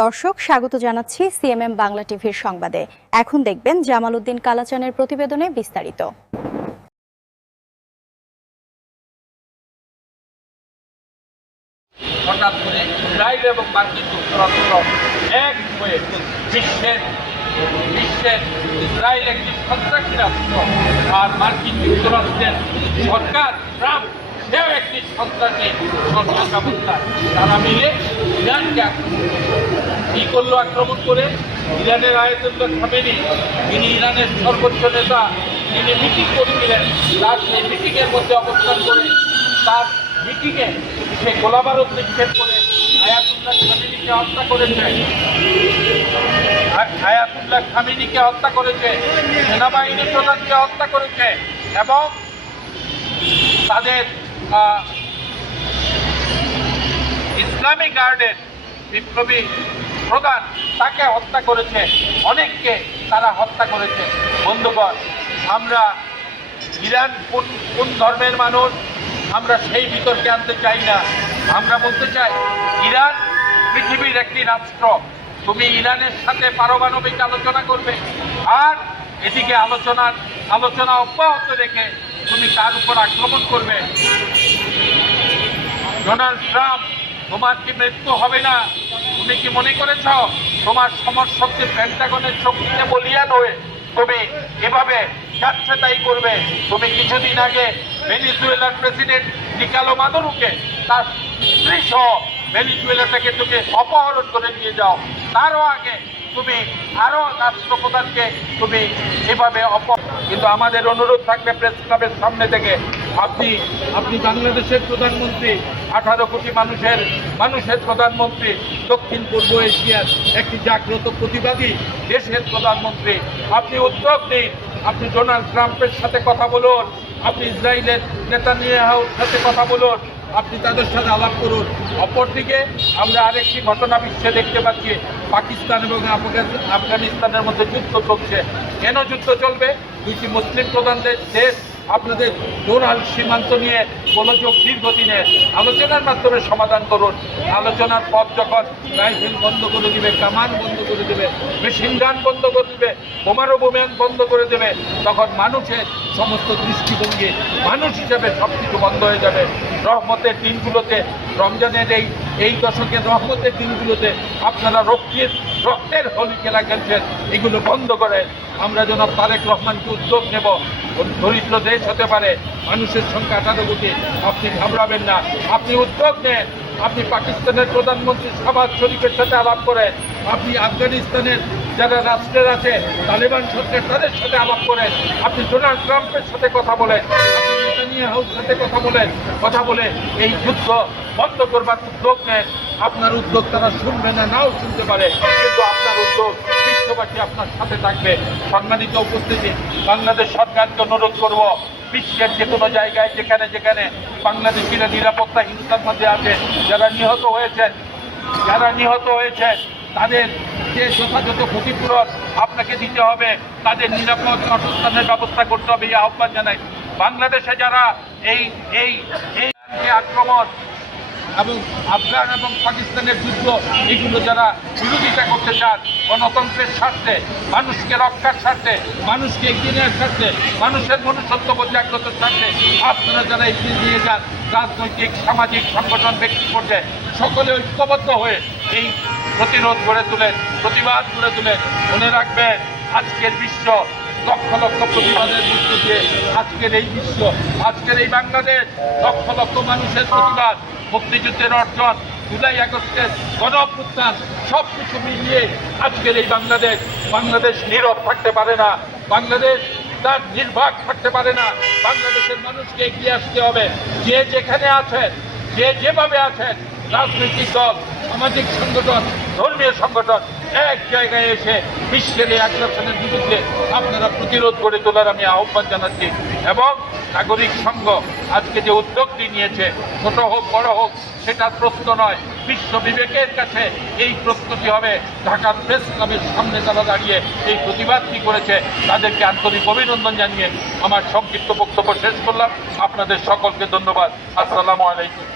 দর্শক স্বাগত জানাচ্ছি সিএমএম বাংলা টিভির সংবাদে। এখন দেখবেন জামাল উদ্দিন কালাচানের প্রতিবেদনে বিস্তারিত। হঠাৎ করে ইসরায়েল এবং মার্কিন যুক্তরাষ্ট্র এক হয়ে বিশ্বের ইসরায়েল একটি সন্ত্রাসী রাষ্ট্র আর মার্কিন যুক্তরাষ্ট্রের সরকার ট্রাম্প সেও একটি সন্ত্রাসী সরকার ব্যবস্থা। তারা মিলে ইরানকে আক্রমণ কি করলো? আক্রমণ করে ইরানের আয়াতুল্লাহ খামেনি, তিনি ইরানের সর্বোচ্চ নেতা, তিনি মিটিং করছিলেন। তার সেই মিটিংয়ের মধ্যে অবস্থান করে তার মিটিংয়ে সে গোলাবারুদ নিক্ষেপ করে আয়াতুল্লাহ খামেনিকে হত্যা করেছে। আয়াতুল্লাহ খামেনিকে হত্যা করেছে, সেনাবাহিনী প্রধানকে হত্যা করেছে এবং তাদের ইসলামী গার্ডের বিপ্লবী প্রধান তাকে হত্যা করেছে, অনেককে তারা হত্যা করেছে। বন্ধুগণ, আমরা ইরান কোন ধর্মের মানুষ আমরা সেই বিতর্কে আনতে চাই না। আমরা বলতে চাই ইরান পৃথিবীর একটি রাষ্ট্র। তুমি ইরানের সাথে পারমাণবিক আলোচনা করবে আর এদিকে আলোচনা অব্যাহত রেখে তুমি তার উপর আক্রমণ করবে। ডোনাল্ড ট্রাম্প, তোমার কি মৃত্যু হবে না? তুমি কি মনে করেছ তোমার সমরশক্তি পেন্টাগনের শক্তিতে বলিয়ান হয়ে তুমি এভাবে যাচ্ছে তাই করবে? তুমি কিছুদিন আগে ভেনিজুয়েলার প্রেসিডেন্ট নিকোলাস মাদুরোকে তার স্ত্রী সহ ভেনিজুয়েলাটাকে তুমি অপহরণ করে নিয়ে যাও। তারও আগে তুমি আরো রাষ্ট্রপ্রধানকে তুমি এভাবে কিন্তু আমাদের অনুরোধ থাকবে প্রেস ক্লাবের সামনে থেকে আপনি বাংলাদেশের প্রধানমন্ত্রী, 18 কোটি মানুষের প্রধানমন্ত্রী, দক্ষিণ পূর্ব এশিয়ার একটি জাগ্রত প্রতিবাদী দেশের প্রধানমন্ত্রী। আপনি উদ্যোগ নিন, আপনি ডোনাল্ড ট্রাম্পের সাথে কথা বলুন, আপনি ইসরায়েলের নেতানিয়াহুর সাথে কথা বলুন, আপনি তাদের সাথে আলাপ করুন। অপরদিকে আমরা আরেকটি ঘটনা বিশ্বে দেখতে পাচ্ছি, পাকিস্তান এবং আফগানিস্তানের মধ্যে যুদ্ধ চলছে। কেন যুদ্ধ চলবে? দুইটি মুসলিম প্রধান দেশ আপনাদের দোরাল সীমান্ত নিয়ে গোলযোগ দীর্ঘদিনের আলোচনার মাধ্যমে সমাধান করুন। আলোচনার পথ যখন রাইফেল বন্ধ করে দিবে, কামান বন্ধ করে দেবে, মেশিন গান বন্ধ করে দেবে, বোমারু বোম্যান বন্ধ করে দেবে, তখন মানুষের সমস্ত দৃষ্টিভঙ্গি মানুষ হিসাবে সব কিছু বন্ধ হয়ে যাবে। রহমতের দিনগুলোতে, রমজানের এই দশকের রহমতের দিনগুলোতে আপনারা রক্তের হোলি খেলা খেলছেন, এগুলো বন্ধ করে আমরা জনাব তারেক রহমানকে উদ্যোগ নেব। দরিদ্র দেশ হতে পারে, মানুষের সংখ্যা 18 কোটি, আপনি ঘাবড়াবেন না, আপনি উদ্যোগ নেন। আপনি পাকিস্তানের প্রধানমন্ত্রী শাহবাজ শরীফের সাথে আলাপ করেন, আপনি আফগানিস্তানের যারা রাষ্ট্রের আছে তালেবান সরকার তাদের সাথে আলাপ করেন, আপনি ডোনাল্ড ট্রাম্পের সাথে কথা বলেন, আপনি নেতানিয়াহুর সাথে কথা বলে এই যুদ্ধ বন্ধ করবার উদ্যোগ নেন। আপনার উদ্যোগ তারা শুনবে না, নাও শুনতে পারে, কিন্তু আপনার উদ্যোগ বিশ্ববাসী আপনার সাথে থাকবে। সম্মানিত উপস্থিতি, বাংলাদেশ সরকারকে অনুরোধ করব, বিশ্বের যে কোনো জায়গায় যেখানে বাংলাদেশিরা নিরাপত্তাহীনতার মধ্যে আছে, যারা নিহত হয়েছেন তাদের যে যথাযথ ক্ষতিপূরণ আপনাকে দিতে হবে, তাদের নিরাপদ বাসস্থানের ব্যবস্থা করতে হবে, এই আহ্বান জানাই। বাংলাদেশে যারা এই আক্রমণ এবং আফগান এবং পাকিস্তানের যুদ্ধ, এগুলো যারা বিরোধিতা করতে চান, গণতন্ত্রের স্বার্থে, মানুষকে রক্ষার স্বার্থে, মানুষকে এগিয়ে নেওয়ার স্বার্থে, মানুষের মনুষ্যত্ববোধ জাগ্রতের স্বার্থে আপনারা যারা এগিয়ে নিয়ে যান, রাজনৈতিক সামাজিক সংগঠন, ব্যক্তি পর্যায়ে সকলে ঐক্যবদ্ধ হয়ে এই প্রতিবাদ গড়ে তুলেন। মনে রাখবেন, আজকের বিশ্ব লক্ষ লক্ষ প্রতিবাদের মধ্য দিয়ে আজকের এই বিশ্ব, আজকের এই বাংলাদেশ, লক্ষ লক্ষ মানুষের প্রতিবাদ, মুক্তিযুদ্ধের অর্জন, জুলাই আগস্টের গণঅভ্যুত্থান, সব কিছু মিলিয়ে আজকের এই বাংলাদেশ নীরব থাকতে পারে না, বাংলাদেশ তার নির্বাক থাকতে পারে না। বাংলাদেশের মানুষকে এগিয়ে আসতে হবে। যে যেখানে আছেন, যে যেভাবে আছেন, রাজনৈতিক দল, সামাজিক সংগঠন, ধর্মীয় সংগঠন, এক জায়গায় এসে বিশ্বের এই আগ্রাসনের বিরুদ্ধে আপনারা প্রতিরোধ গড়ে তোলার আমি আহ্বান জানাচ্ছি। এবং নাগরিক সংঘ আজকে যে উদ্যোগটি নিয়েছে, ছোট হোক বড় হোক সেটার প্রশ্ন নয়, বিশ্ব বিবেকের কাছে এই প্রশ্নটি হবে। ঢাকার প্রেস ক্লাবের সামনে তারা দাঁড়িয়ে এই প্রতিবাদটি করেছে, তাদেরকে আন্তরিক অভিনন্দন জানিয়ে আমার সংক্ষিপ্ত বক্তব্য শেষ করলাম। আপনাদের সকলকে ধন্যবাদ। আসসালামু আলাইকুম।